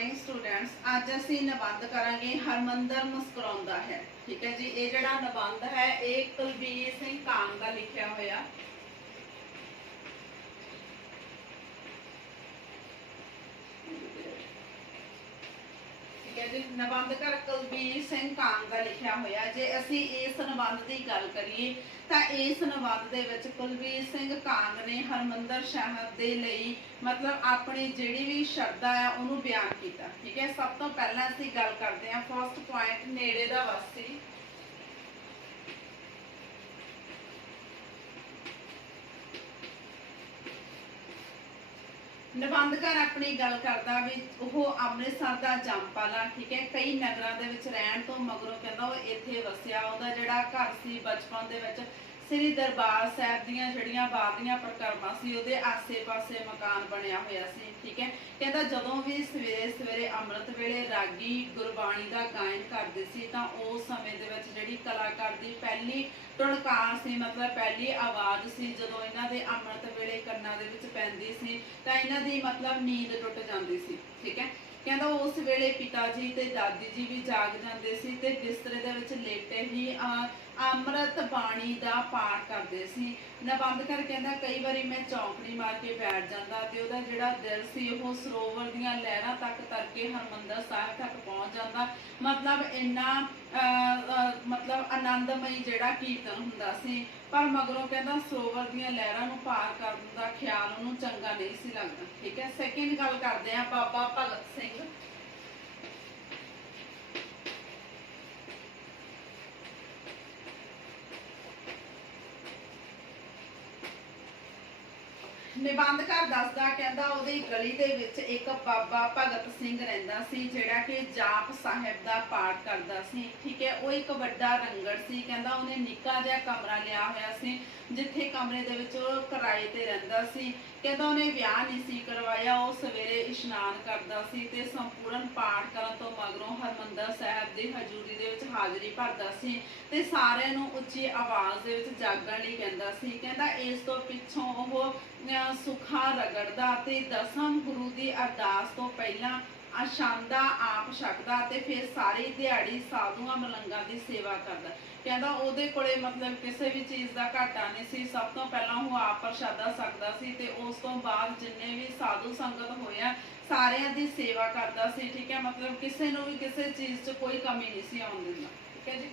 Morning students. अज असी निबंध करांगे हरमंदर मुस्कुराउंदा है। ठीक है जी, ये जिहड़ा निबंध है ये कुलबीर सिंह कांग का लिखिया होया। ठीक है जी, निबंधकार कुलबीर सिंह कांग का लिखिया होया। जे असी इस निबंध की गल करिए तो इस निबंध दे विच कुलबीर सिंह कांग ने हरमंदर साहिब दे लई मतलब अपनी जिहड़ी भी शरधा है उन्होंने बयान किया। ठीक है, सब तो पहला असी गल करते हैं फर्स्ट पॉइंट नेड़े दा वासी। निबंधकार अपनी गल करता भी वह अमृतसर का जंपाला। ठीक है, कई नगरों के विच रहन तो मगरों कहता वो इत्थे वसिया। उहदा जिहड़ा घर सी बचपन दे विच श्री दरबार साहिब दीयां जिहड़ियां बादियां परिक्रमा सी उहदे आसे पासे मकान बनया होया सी। ठीक है, कहता जदों भी सवेरे सवेरे अमृत वेले रागी गुरबाणी का गायन करते सी तां उस समय दे विच जिहड़ी कलाकार की पहली टुणकार सी मतलब पहली आवाज़ सी जदों इन्हां दे अमृत वेले कन्नां दे विच पैंदी सी तां इन्हां दी मतलब नींद टुट जाती सी। ठीक है, कहता उस वेले पिता जी ते दादी जी भी जाग जाते सी ते बिस्तरे दे विच लेटे ही अमृत बाणी का पाठ करते सी। निबंधकार कहता कई बारी मैं चौंकड़ी मार के बैठ जाता ते उहदा जिहड़ा दिल सी वो सरोवर दीयां लहरां तक तरके हरमंदर साहिब तक पहुँच जाता। मतलब इन्ना मतलब आनंदमई जिहड़ा कीर्तन हुंदा सी। पर मगरों कहता सरोवर दीयां लहरां नूं पार करन दा ख्याल उहनूं चंगा नहीं सी लगदा। ठीक है, सैकेंड गल करते हैं बाबा भगत सिंह। निबंधकार दसदा कहता उहदी गली दे विच एक बाबा भगत सिंह रहिंदा सी जिहड़ा कि जाप साहिब दा पाठ करदा सी। ठीक है, वो एक वड्डा रंगड़ सी। कहता उन्हें निक्का जिहा कमरा लिया होया सी जिथे कमरे दे विच वो किराए ते रहिंदा सी। कहता उन्हें विआह नहीं सी करवाया। वो सवेरे इशनान करदा सी ते संपूर्ण पाठ करन तो मगरों हरमंदर साहिब दी हजूरी दे विच हाज़री भरदा सी ते सारिਆਂ ਨੂੰ ਉੱਚੀ आवाज़ दे विच जागण लई कहंदा सी। कहंदा इस तो पिछों ਉਹ सुखा रगड़दा ते दसम गुरु की अरदास तो पहला आशांदा आप छकदा ते फिर सारी दिहाड़ी साधुआं मलंगां की सेवा करदा। कहंदा ਉਹਦੇ ਕੋਲੇ मतलब किसी भी चीज़ का घाटा नहीं सी। सब तो पहला वो आप प्रशादा सकदा सी ते उस तो बाद जिन्ने भी साधु संगत होया सारिਆਂ की सेवा करदा सी। ठीक है, मतलब किसी नूं भी किसी चीज़ च कोई कमी नहीं सी आउण दिंदा। ठीक है जी,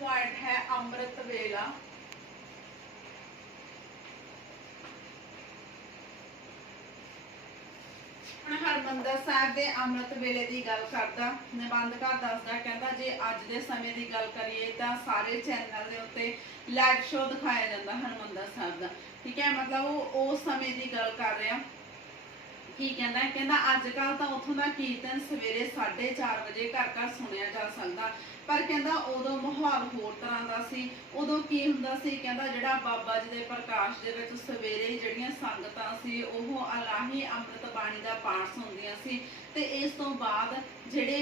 पॉइंट है अमृत वेला। हरमंदर साहिब के अमृत वेले की गल करता निबंधकार दसदा कहता जे अज के समय की गल करिए तो सारे चैनल के उत्ते लाइव शो दिखाया जाता हरमंदर साहिब का। ठीक है, मतलब वो उस समय की गल कर रहा की कहना कहना अजकल तो उतों का कीर्तन सवेरे 4:30 बजे घर घर सुनिया जा सकता। पर कहता उदों माहौल होर तरह का सी। उदों की हुंदा सी कहता जिहड़ा बाबा जी के प्रकाश दे विच सवेरे जिहड़ियां संगतां सी ओह अलाही अमृत बाणी का पाठ सुनदियां सी ते इस तो बाद जिहड़े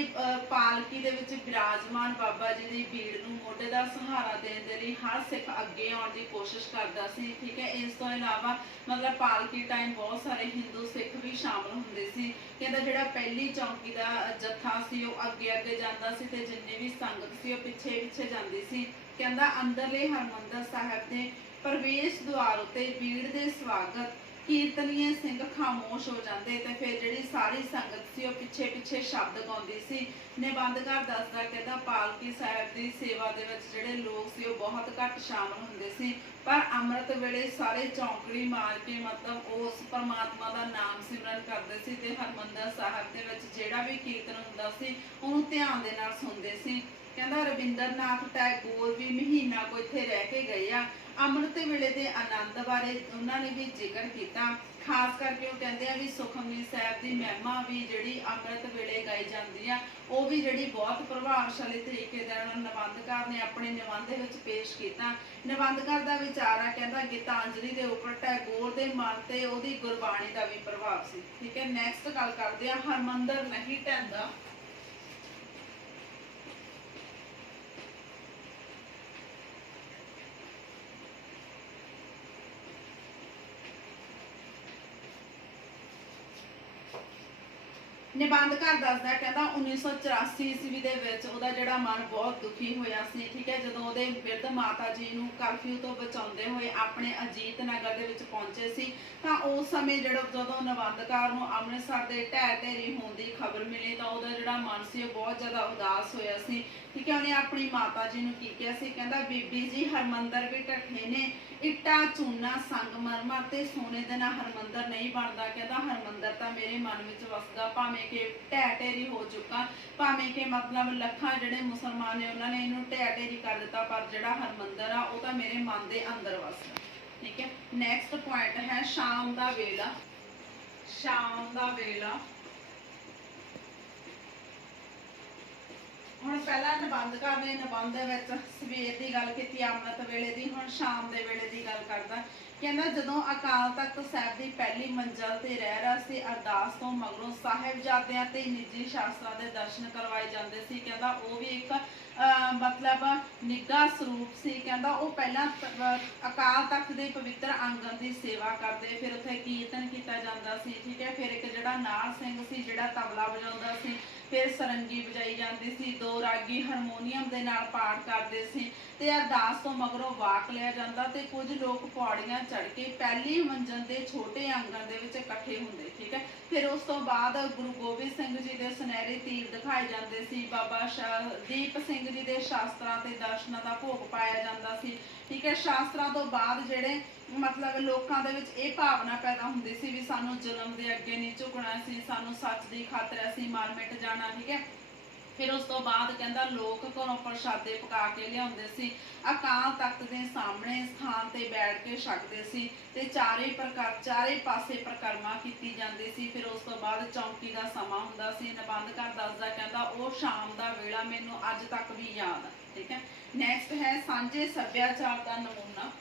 पालकी दे विच विराजमान बाबा जी की भीड़ नूं मोढे दा सहारा देण दे लई हर सिख अगे आउण की कोशिश करदा सी। ठीक है, इस तो इलावा मतलब पालकी टाइम बहुत सारे हिंदू सिख भी शामिल हुंदे सी। कहता जिहड़ा पहली चौंकी का जत्था सी वो अगे अगे जांदा सी ते जिन्नी भी संगत सी वो पिछे पिछे जांदी सी। कहता अंदरले हरमंदर साहिब के प्रवेश द्वार उत्ते भीड़ के स्वागत कीर्तनीय सिंह खामोश हो जाते ते फिर जिहड़ी सारी संगत सी वो पिछे पिछे शब्द गाउंदी सी। निबंधकार दसदा कहता पालकी साहिब की सेवा दे विच जिहड़े लोग सी वो बहुत घट शामिल हुंदे सी। पर अमृत वेले सारे चौंकड़ी मार के मतलब उस परमात्मा का नाम सिमरन करते सी ते हरमंदर साहिब दे विच जिहड़ा भी कीर्तन हुंदा सी उहनूं ध्यान दे नाल सुनदे सी। कहता रविंद्र नाथ टैगोर भी महीना को इत्थे रह के गए आ। अमृत वेले के आनंद बारे उन्होंने भी जिक्र किया। खास करके वो कहते हैं भी सुखमनी साहिब की महिमा भी जिहड़ी अमृत वेले गाई जाती है वो भी जिहड़ी बहुत प्रभावशाली तरीके निबंधकार ने अपने निबंध विच पेश किया। निबंधकार का विचार है कहता गीतांजलि के उपर टैगोर के मन से उसकी गुरबाणी का भी प्रभाव सी। ठीक है, नैक्सट गल करते हैं हरमंदर नहीं ढहंदा। ਨਿਬੰਧਕਾਰ ਦੱਸਦਾ ਕਹਿੰਦਾ 1984 ਈਸਵੀ ਦੇ ਵਿੱਚ ਉਹਦਾ ਜਿਹੜਾ ਮਨ ਬਹੁਤ ਦੁਖੀ ਹੋਇਆ ਸੀ, ਠੀਕ ਹੈ, ਜਦੋਂ ਉਹਦੇ ਬਿਰਧ ਮਾਤਾ ਜੀ ਨੂੰ ਕਰਫਿਊ ਤੋਂ ਬਚਾਉਂਦੇ ਹੋਏ ਆਪਣੇ ਅਜੀਤ ਨਗਰ ਦੇ ਵਿੱਚ ਪਹੁੰਚੇ ਸੀ। ਤਾਂ ਉਸ ਸਮੇਂ ਜਦੋਂ ਨਿਬੰਧਕਾਰ ਨੂੰ ਅੰਮ੍ਰਿਤਸਰ ਦੇ ਢਹਿ ਢੇਰੀ ਹੋਣ ਦੀ ਖਬਰ ਮਿਲੀ ਤਾਂ ਉਹਦਾ ਜਿਹੜਾ ਮਨ ਸੀ ਉਹ ਬਹੁਤ ਜ਼ਿਆਦਾ ਉਦਾਸ ਹੋਇਆ ਸੀ, ਠੀਕ ਹੈ। ਉਹਨੇ ਆਪਣੀ ਮਾਤਾ ਜੀ ਨੂੰ ਕੀ ਕਿਹਾ ਸੀ, ਕਹਿੰਦਾ ਬੀਬੀ ਜੀ ਹਰਮੰਦਰ ਵੀ ਢੱਠੇ ਨੇ, ਇੱਟਾਂ ਚੂਨਾ ਸੰਗਮਰਮਰ ਤੇ ਸੋਨੇ ਦੇ ਨਾਲ ਹਰਮੰਦਰ ਨਹੀਂ ਬਣਦਾ। ਕਹਿੰਦਾ ਹਰਮੰਦਰ ਤਾਂ ਮੇਰੇ ਮਨ ਵਿੱਚ ਵਸਦਾ, ਭਾਵੇਂ ਕਿ ਢਹਿ ਢੇਰੀ ਹੋ ਚੁੱਕਾ, ਭਾਵੇਂ ਕਿ ਮਤਲਬ ਲੱਖਾਂ ਜਿਹੜੇ ਮੁਸਲਮਾਨ ਨੇ ਉਹਨਾਂ ਨੇ ਇਹਨੂੰ ਢਹਿ ਢੇਰੀ ਕਰ ਦਿੱਤਾ, ਪਰ ਜਿਹੜਾ ਹਰਮੰਦਰ ਆ ਉਹ ਤਾਂ ਮੇਰੇ ਮਨ ਦੇ ਅੰਦਰ ਵਸਦਾ, ਠੀਕ ਹੈ। ਨੈਕਸਟ ਪੁਆਇੰਟ ਹੈ ਸ਼ਾਮ ਦਾ ਵੇਲਾ। ਸ਼ਾਮ ਦਾ ਵੇਲਾ ਹੁਣ ਪਹਿਲਾਂ ਨਿਬੰਧਕਾਰ ਨੇ ਨਿਬੰਧ ਦੇ ਵਿੱਚ ਸਵੇਰ ਦੀ ਗੱਲ ਕੀਤੀ, ਅੰਮ੍ਰਿਤ ਵੇਲੇ ਦੀ, ਹੁਣ ਸ਼ਾਮ ਦੇ ਵੇਲੇ ਦੀ ਗੱਲ ਕਰਦਾ। ਕਹਿੰਦਾ ਜਦੋਂ ਅਕਾਲ ਤਖਤ ਸਾਹਿਬ ਦੀ ਪਹਿਲੀ ਮੰਜ਼ਲ ਤੇ ਰਹਿ ਰਿਹਾ ਸੀ, ਅਰਦਾਸ ਤੋਂ ਮਗਰੋਂ ਸਾਹਿਬਜ਼ਾਦਿਆਂ ਤੇ ਨਿੱਜੀ ਸ਼ਾਸਤਰਾਂ ਦੇ ਦਰਸ਼ਨ ਕਰਵਾਏ ਜਾਂਦੇ ਸੀ। ਕਹਿੰਦਾ ਉਹ ਵੀ ਇੱਕ ਮਤਲਬ ਨਿੱਘਾ ਸਰੂਪ ਸੀ। ਕਹਿੰਦਾ ਉਹ ਪਹਿਲਾਂ ਅਕਾਲ ਤਖਤ ਦੇ ਪਵਿੱਤਰ ਆਂਗਣ ਦੀ ਸੇਵਾ ਕਰਦੇ, ਫਿਰ ਉੱਥੇ ਕੀਰਤਨ ਕੀਤਾ ਜਾਂਦਾ ਸੀ, ਠੀਕ ਹੈ। ਫਿਰ ਇੱਕ ਜਿਹੜਾ ਨਾਲ ਸਿੰਘ ਸੀ ਜਿਹੜਾ ਤਬਲਾ ਵਜਾਉਂਦਾ ਸੀ, ਫਿਰ ਸਰੰਗੀ ਵਜਾਈ ਜਾਂਦੀ ਸੀ, ਦੋ ਰਾਗੀ ਹਾਰਮੋਨੀਅਮ ਦੇ ਨਾਲ ਪਾਠ ਕਰਦੇ ਸੀ ਤੇ ਅਰਦਾਸ ਤੋਂ ਮਗਰੋਂ ਵਾਕ ਲਿਆ ਜਾਂਦਾ ਤੇ ਕੁਝ ਲੋਕ ਪੌੜੀਆਂ ਚੜ੍ਹ ਕੇ ਪਹਿਲੀ ਮੰਜ਼ਲ ਦੇ ਛੋਟੇ ਆਂਗਣ ਦੇ ਵਿੱਚ ਇਕੱਠੇ ਹੁੰਦੇ, ਠੀਕ ਹੈ। ਫਿਰ ਉਸ ਤੋਂ ਬਾਅਦ ਗੁਰੂ ਗੋਬਿੰਦ ਸਿੰਘ ਜੀ ਦੇ ਸੁਨਹਿਰੇ ਤੀਰ ਦਿਖਾਏ ਜਾਂਦੇ ਸੀ, ਬਾਬਾ ਦੀਪ ਸਿੰਘ ਜੀ ਦੇ ਸ਼ਾਸਤਰਾਂ ਤੇ ਦਰਸ਼ਨਾਂ ਦਾ ਭੋਗ ਪਾਇਆ ਜਾਂਦਾ ਸੀ, ਠੀਕ ਹੈ। ਸ਼ਾਸਤਰਾਂ ਤੋਂ ਬਾਅਦ ਜਿਹੜੇ ਮਤਲਬ ਲੋਕਾਂ ਦੇ ਵਿੱਚ ਇਹ ਭਾਵਨਾ ਪੈਦਾ ਹੁੰਦੀ ਸੀ ਵੀ ਸਾਨੂੰ ਜ਼ੁਲਮ ਦੇ ਅੱਗੇ ਨਹੀਂ ਝੁਕਣਾ ਸੀ, ਸਾਨੂੰ ਸੱਚ ਦੀ ਖਾਤਰ ਅਸੀਂ ਮਰ ਮਿਟ ਜਾਣਾ, ਠੀਕ ਹੈ। ਫਿਰ ਉਸ ਤੋਂ ਬਾਅਦ ਕਹਿੰਦਾ ਲੋਕ ਘਰੋਂ ਪ੍ਰਸ਼ਾਦੇ ਪਕਾ ਕੇ ਲਿਆਉਂਦੇ ਸੀ, ਅਕਾਲ ਤਖਤ ਦੇ ਸਾਹਮਣੇ ਸਥਾਨ ਤੇ ਬੈਠ ਕੇ ਛਕਦੇ ਸੀ ਤੇ ਚਾਰੇ ਪਾਸੇ ਪਰਿਕਰਮਾ ਕੀਤੀ ਜਾਂਦੀ ਸੀ। ਫਿਰ ਉਸ ਤੋਂ ਬਾਅਦ ਚੌਂਕੀ ਦਾ ਸਮਾਂ ਹੁੰਦਾ ਸੀ। ਨਿਬੰਧਕਾਰ ਦੱਸਦਾ ਕਹਿੰਦਾ ਉਹ ਸ਼ਾਮ ਦਾ ਵੇਲਾ ਮੈਨੂੰ ਅੱਜ ਤੱਕ ਵੀ ਯਾਦ ਹੈ, ਠੀਕ ਹੈ। ਨੈਕਸਟ ਹੈ ਸਾਂਝੇ ਸੱਭਿਆਚਾਰ ਦਾ ਨਮੂਨਾ।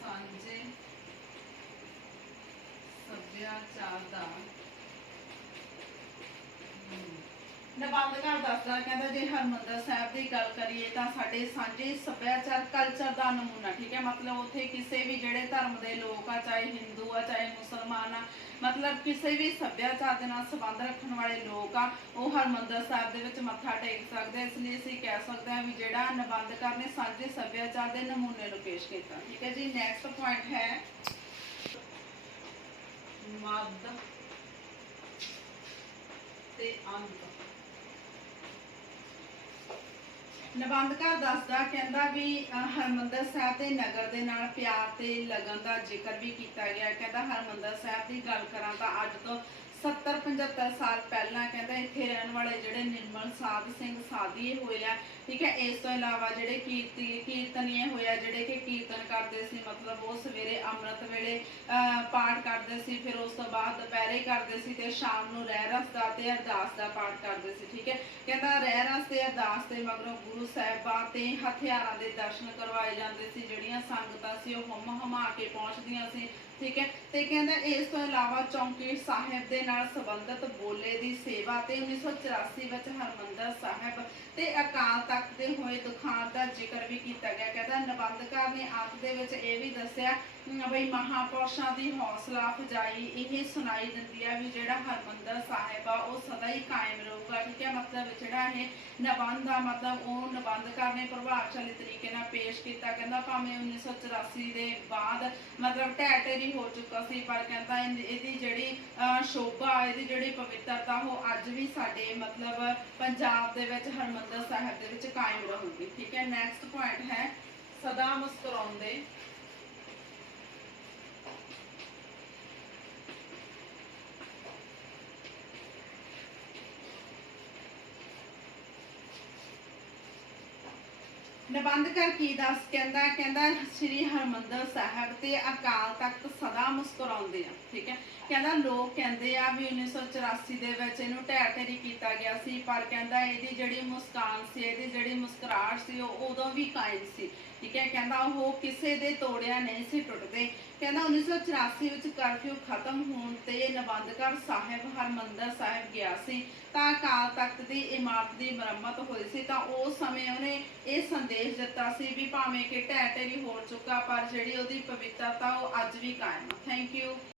ਸਾਂਝੇ ਸੱਭਿਆਚਾਰ ਦਾ ਨਿਬੰਧਕਾਰ ਦੱਸਦਾ ਕਹਿੰਦਾ ਜੇ ਹਰਮੰਦਰ ਸਾਹਿਬ ਦੀ ਗੱਲ ਕਰੀਏ ਤਾਂ ਸਾਡੇ ਸਾਂਝੇ ਸੱਭਿਆਚਾਰ ਕਲਚਰ ਦਾ ਨਮੂਨਾ, ਠੀਕ ਹੈ। ਮਤਲਬ ਉੱਥੇ ਕਿਸੇ ਵੀ ਜਿਹੜੇ ਧਰਮ ਦੇ ਲੋਕ ਆ, ਚਾਹੇ ਹਿੰਦੂ ਆ ਚਾਹੇ ਮੁਸਲਮਾਨ ਆ, ਮਤਲਬ ਕਿਸੇ ਵੀ ਸੱਭਿਆਚਾਰ ਦੇ ਨਾਲ ਸੰਬੰਧ ਰੱਖਣ ਵਾਲੇ ਲੋਕ ਆ ਉਹ ਹਰਮੰਦਰ ਸਾਹਿਬ ਦੇ ਵਿੱਚ ਮੱਥਾ ਟੇਕ ਸਕਦੇ। ਇਸ ਲਈ ਅਸੀਂ ਕਹਿ ਸਕਦੇ ਹਾਂ ਵੀ ਜਿਹੜਾ ਨਿਬੰਧਕਾਰ ਨੇ ਸਾਂਝੇ ਸੱਭਿਆਚਾਰ ਦੇ ਨਮੂਨੇ ਨੂੰ ਪੇਸ਼ ਕੀਤਾ, ਠੀਕ ਹੈ ਜੀ। ਨੈਕਸਟ ਪੁਆਇੰਟ ਹੈ ਮੱਧ ਤੇ ਅੰਤ। ਨਿਬੰਧਕਾਰ ਦੱਸਦਾ ਕਹਿੰਦਾ ਵੀ ਹਰਮੰਦਰ ਸਾਹਿਬ ਦੇ ਨਗਰ ਦੇ ਨਾਲ ਪਿਆਰ ਤੇ ਲਗਨ ਦਾ ਜ਼ਿਕਰ ਵੀ ਕੀਤਾ ਗਿਆ। ਕਹਿੰਦਾ ਹਰਮੰਦਰ ਸਾਹਿਬ ਦੀ ਗੱਲ ਕਰਾਂ ਤਾਂ ਅੱਜ ਤੋਂ 70-75 ਸਾਲ ਪਹਿਲਾਂ ਕਹਿੰਦਾ ਇੱਥੇ ਰਹਿਣ ਵਾਲੇ ਜਿਹੜੇ ਨਿਰਮਲ ਸਾਧ ਸਿੰਘ ਸਾਧੀਏ ਹੋਏ ਆ, ਠੀਕ ਹੈ। ਇਸ ਤੋਂ ਇਲਾਵਾ ਜਿਹੜੇ ਕੀਰਤਨੀਏ ਹੋਏ ਆ ਜਿਹੜੇ ਕਿ ਕੀਰਤਨ ਕਰਦੇ ਸੀ, ਮਤਲਬ ਉਹ ਸਵੇਰੇ ਅੰਮ੍ਰਿਤ ਵੇਲੇ ਪਾਠ ਕਰਦੇ ਸੀ, ਫਿਰ ਉਸ ਤੋਂ ਬਾਅਦ ਦੁਪਹਿਰੇ ਕਰਦੇ ਸੀ ਤੇ ਸ਼ਾਮ ਨੂੰ ਰਹਿ ਰਸ ਦਾ ਤੇ ਅਰਦਾਸ ਦਾ ਪਾਠ ਕਰਦੇ ਸੀ, ਠੀਕ ਹੈ। ਕਹਿੰਦਾ ਰਹਿ ਰਸ ਤੇ ਅਰਦਾਸ ਤੇ ਮਗਰੋਂ ਗੁਰੂ ਸਾਹਿਬਾਂ ਤੇ ਹਥਿਆਰਾਂ ਦੇ ਦਰਸ਼ਨ ਕਰਵਾਏ ਜਾਂਦੇ ਸੀ। ਜਿਹੜੀਆਂ ਸੰਗਤਾਂ ਸੀ ਉਹ ਹਮ ਹਮਾ ਕੇ ਪਹੁੰਚਦੀਆਂ ਸੀ, ਠੀਕ ਹੈ। ਤੇ ਕਹਿੰਦਾ ਇਸ ਤੋਂ ਇਲਾਵਾ ਚੌਂਕੀ ਸਾਹਿਬ ਦੇ ਨਾਲ ਸੰਬੰਧਿਤ ਬੋਲੇ ਦੀ ਸੇਵਾ ਤੇ 1984 ਵਿੱਚ ਹਰਮੰਦਰ ਸਾਹਿਬ ਤੇ ਅਕਾਲ ਤਖਤ ਦੇ ਹੋਏ ਦੁਖਾਂਤ ਦਾ ਜ਼ਿਕਰ ਵੀ ਕੀਤਾ ਗਿਆ। ਕਹਿੰਦਾ ਨਿਬੰਧਕਾਰ ਨੇ ਅੰਤ ਦੇ ਵਿੱਚ ਇਹ ਵੀ ਦੱਸਿਆ ਬਈ ਮਹਾਪੁਰਸ਼ਾਂ ਦੀ ਹੌਸਲਾ ਅਫਜ਼ਾਈ ਇਹ ਸੁਣਾਈ ਦਿੰਦੀ ਆ ਵੀ ਜਿਹੜਾ ਹਰਮੰਦਰ ਸਾਹਿਬ ਆ ਉਹ ਸਦਾ ਹੀ ਕਾਇਮ ਰਹੂਗਾ, ਠੀਕ ਹੈ। ਮਤਲਬ ਜਿਹੜਾ ਇਹ ਨਿਬੰਧ ਆ ਮਤਲਬ ਉਹ ਨਿਬੰਧਕਾਰ ਨੇ ਪ੍ਰਭਾਵਸ਼ਾਲੀ ਤਰੀਕੇ ਨਾਲ ਪੇਸ਼ ਕੀਤਾ। ਕਹਿੰਦਾ ਭਾਵੇਂ 1984 ਦੇ ਬਾਅਦ ਮਤਲਬ ਢਹਿ ਢੇਰੀ ਹੋ ਚੁੱਕਾ ਸੀ, ਪਰ ਕਹਿੰਦਾ ਇਹਦੀ ਜਿਹੜੀ ਸ਼ੋਭਾ, ਇਹਦੀ ਜਿਹੜੀ ਪਵਿੱਤਰਤਾ ਉਹ ਅੱਜ ਵੀ ਸਾਡੇ ਮਤਲਬ ਪੰਜਾਬ ਦੇ ਵਿੱਚ ਹਰਮੰਦਰ ਸਾਹਿਬ ਦੇ ਵਿੱਚ ਕਾਇਮ ਰਹੂਗੀ, ਠੀਕ ਹੈ। ਨੈਕਸਟ ਪੁਆਇੰਟ ਹੈ ਸਦਾ ਮੁਸਕਰਾਉਂਦੇ। ਨਿਬੰਧਕਾਰ ਕੀ ਦੱਸ ਕਹਿੰਦਾ ਸ੍ਰੀ ਹਰਮੰਦਰ ਸਾਹਿਬ ਤੇ ਅਕਾਲ ਤਖਤ ਸਦਾ ਮੁਸਕਰਾਉਂਦੇ ਆ, ਠੀਕ ਹੈ। ਕਹਿੰਦਾ ਲੋਕ ਕਹਿੰਦੇ ਆ ਵੀ 1984 ਦੇ ਵਿੱਚ ਇਹਨੂੰ ਢਹਿ ਢੇਰੀ ਕੀਤਾ ਗਿਆ ਸੀ, ਪਰ ਕਹਿੰਦਾ ਇਹਦੀ ਜਿਹੜੀ ਮੁਸਕਾਨ ਸੀ, ਇਹਦੀ ਜਿਹੜੀ ਮੁਸਕਰਾਹਟ ਸੀ ਉਹ ਉਦੋਂ ਵੀ ਕਾਇਮ ਸੀ, ਠੀਕ ਹੈ। ਕਹਿੰਦਾ ਉਹ ਕਿਸੇ ਦੇ ਤੋੜਿਆ ਨਹੀਂ ਸੀ ਟੁੱਟਦੇ। ਕਹਿੰਦਾ 1984 ਵਿੱਚ ਕਰਫਿਊ ਖਤਮ ਹੋਣ ਤੇ ਨਬੰਦਗੜ੍ਹ ਸਾਹਿਬ ਹਰਮੰਦਰ ਸਾਹਿਬ ਗਿਆ ਸੀ ਤਾਂ ਅਕਾਲ ਤਖਤ ਦੀ ਇਮਾਰਤ ਦੀ ਮੁਰੰਮਤ ਹੋਈ ਸੀ ਤਾਂ ਉਸ ਸਮੇਂ ਉਹਨੇ ਇਹ ਸੰਦੇਸ਼ ਦਿੱਤਾ ਸੀ ਵੀ ਭਾਵੇਂ ਕਿ ਢਹਿ ਢੇਰੀ ਹੋ ਚੁੱਕਾ ਪਰ ਜਿਹੜੀ ਉਹਦੀ ਪਵਿੱਤਰਤਾ ਉਹ ਅੱਜ ਵੀ ਕਾਇਮ ਹੈ। Thank you.